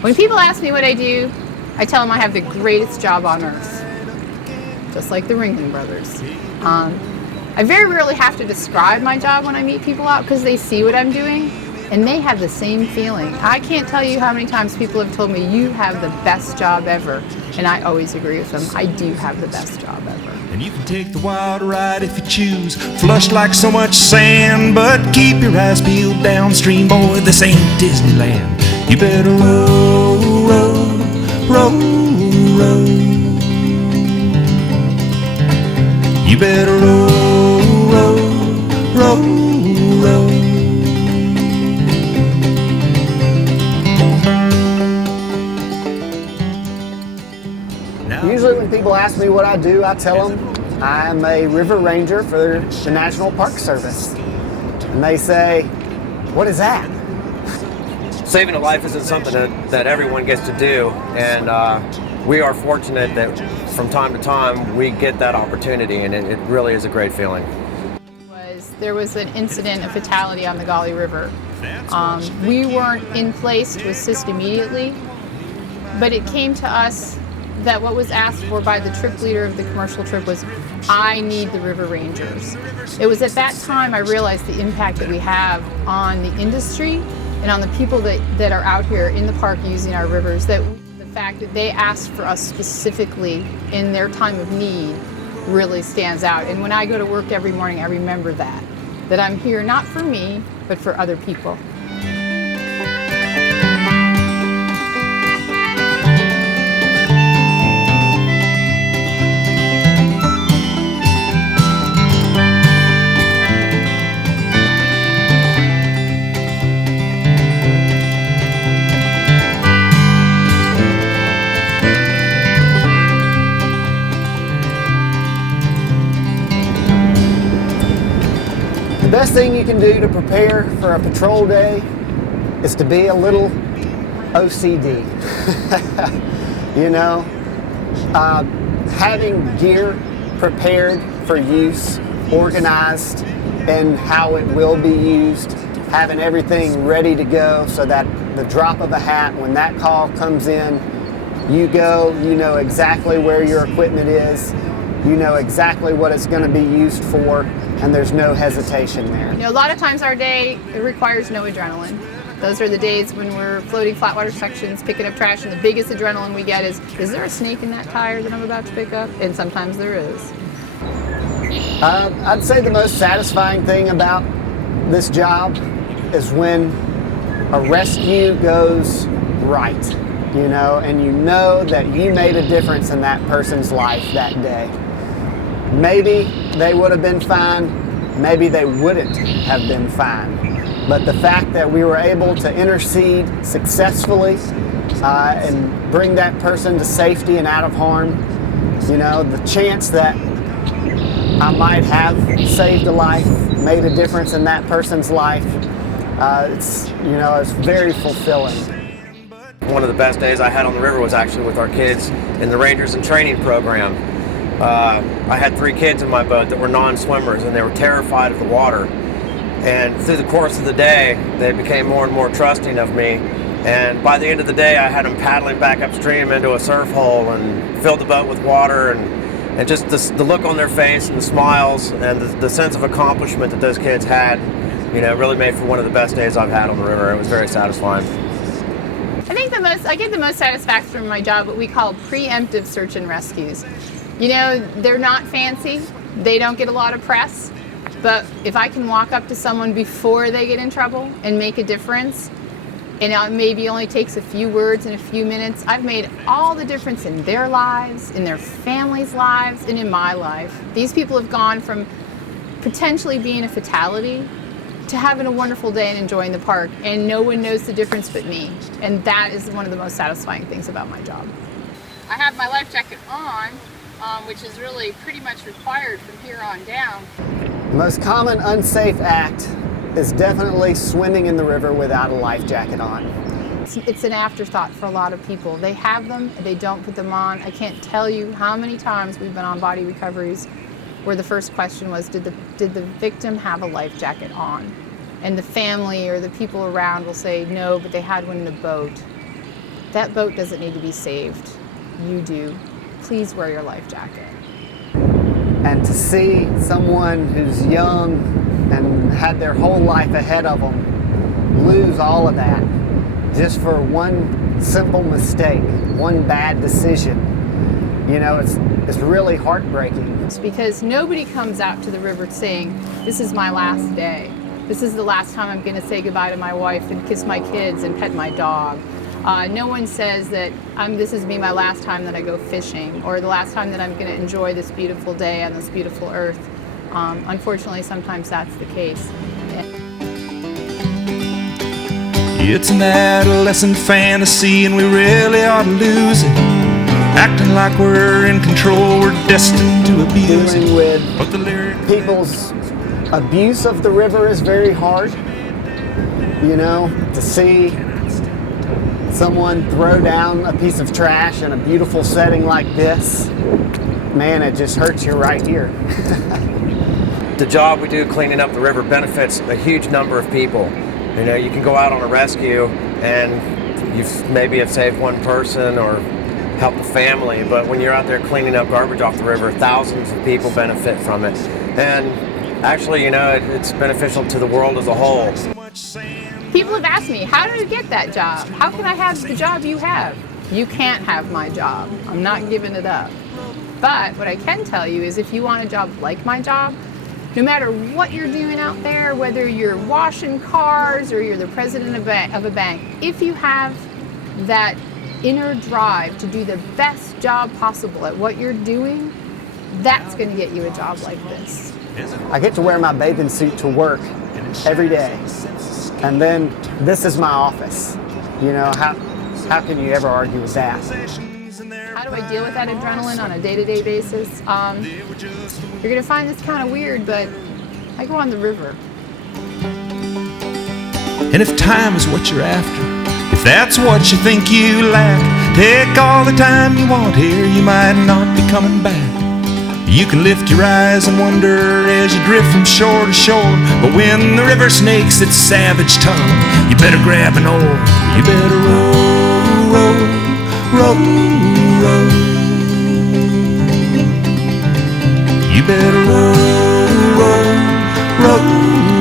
When people ask me what I do, I tell them I have the greatest job on earth, just like the Ringling Brothers. I very rarely have to describe my job when I meet people out because they see what I'm doing and they have the same feeling. I can't tell you how many times people have told me, you have the best job ever. And I always agree with them. I do have the best job ever. And you can take the wild ride if you choose, flush like so much sand, but keep your eyes peeled downstream, boy, this ain't Disneyland. You better row, row, row, row. You better row, row, row, row. Usually when people ask me what I do, I tell them I'm a river ranger for the National Park Service. And they say, what is that? Saving a life isn't something that everyone gets to do, and we are fortunate that from time to time we get that opportunity, and it really is a great feeling. There was an incident, a fatality on the Gauley River. We weren't in place to assist immediately, but it came to us that what was asked for by the trip leader of the commercial trip was, I need the river rangers. It was at that time I realized the impact that we have on the industry and on the people that are out here in the park using our rivers, that the fact that they asked for us specifically in their time of need really stands out. And when I go to work every morning, I remember that I'm here not for me, but for other people. The best thing you can do to prepare for a patrol day is to be a little OCD. You know, having gear prepared for use, organized and how it will be used, having everything ready to go so that the drop of a hat, when that call comes in, you go, you know exactly where your equipment is, you know exactly what it's going to be used for, and there's no hesitation there. You know, a lot of times our day, it requires no adrenaline. Those are the days when we're floating flatwater sections, picking up trash, and the biggest adrenaline we get is there a snake in that tire that I'm about to pick up? And sometimes there is. I'd say the most satisfying thing about this job is when a rescue goes right, you know, and you know that you made a difference in that person's life that day. Maybe they would have been fine, maybe they wouldn't have been fine. But the fact that we were able to intercede successfully and bring that person to safety and out of harm, you know, the chance that I might have saved a life, made a difference in that person's life, it's very fulfilling. One of the best days I had on the river was actually with our kids in the Rangers in Training program. I had 3 kids in my boat that were non-swimmers, and they were terrified of the water. And through the course of the day, they became more and more trusting of me. And by the end of the day, I had them paddling back upstream into a surf hole and filled the boat with water, and just the look on their face and the smiles and the sense of accomplishment that those kids had, you know, really made for one of the best days I've had on the river. It was very satisfying. I get the most satisfaction from my job what we call preemptive search and rescues. You know, they're not fancy, they don't get a lot of press, but if I can walk up to someone before they get in trouble and make a difference, and it maybe only takes a few words and a few minutes, I've made all the difference in their lives, in their families' lives, and in my life. These people have gone from potentially being a fatality to having a wonderful day and enjoying the park, and no one knows the difference but me. And that is one of the most satisfying things about my job. I have my life jacket on, which is really pretty much required from here on down. The most common unsafe act is definitely swimming in the river without a life jacket on. It's an afterthought for a lot of people. They have them, they don't put them on. I can't tell you how many times we've been on body recoveries where the first question was, did the victim have a life jacket on? And the family or the people around will say, no, but they had one in the boat. That boat doesn't need to be saved. You do. Please wear your life jacket. And to see someone who's young and had their whole life ahead of them lose all of that just for one simple mistake, one bad decision, you know, it's really heartbreaking. It's because nobody comes out to the river saying, this is my last day. This is the last time I'm going to say goodbye to my wife and kiss my kids and pet my dog. No one says that this is my last time that I go fishing, or the last time that I'm going to enjoy this beautiful day on this beautiful earth. Unfortunately, sometimes that's the case. It's an adolescent fantasy and we really ought to lose it. Acting like we're in control, we're destined to abuse Dealing it. with But the lyric people's abuse of the river is very hard. You know, to see someone throw down a piece of trash in a beautiful setting like this, man, it just hurts you right here. The job we do cleaning up the river benefits a huge number of people. You know, you can go out on a rescue and you maybe have saved one person or helped a family, but when you're out there cleaning up garbage off the river, thousands of people benefit from it. And actually, you know, it's beneficial to the world as a whole. People have asked me, how did you get that job? How can I have the job you have? You can't have my job. I'm not giving it up. But what I can tell you is if you want a job like my job, no matter what you're doing out there, whether you're washing cars or you're the president of a bank, if you have that inner drive to do the best job possible at what you're doing, that's going to get you a job like this. I get to wear my bathing suit to work every day. And then this is my office. You know, how can you ever argue with that? How do I deal with that adrenaline on a day-to-day basis? You're going to find this kind of weird, but I go on the river. And if time is what you're after, if that's what you think you lack, take all the time you want here, you might not be coming back. You can lift your eyes and wonder as you drift from shore to shore, but when the river snakes its savage tongue, you better grab an oar, you better row, row, row, row. You better row, row, row.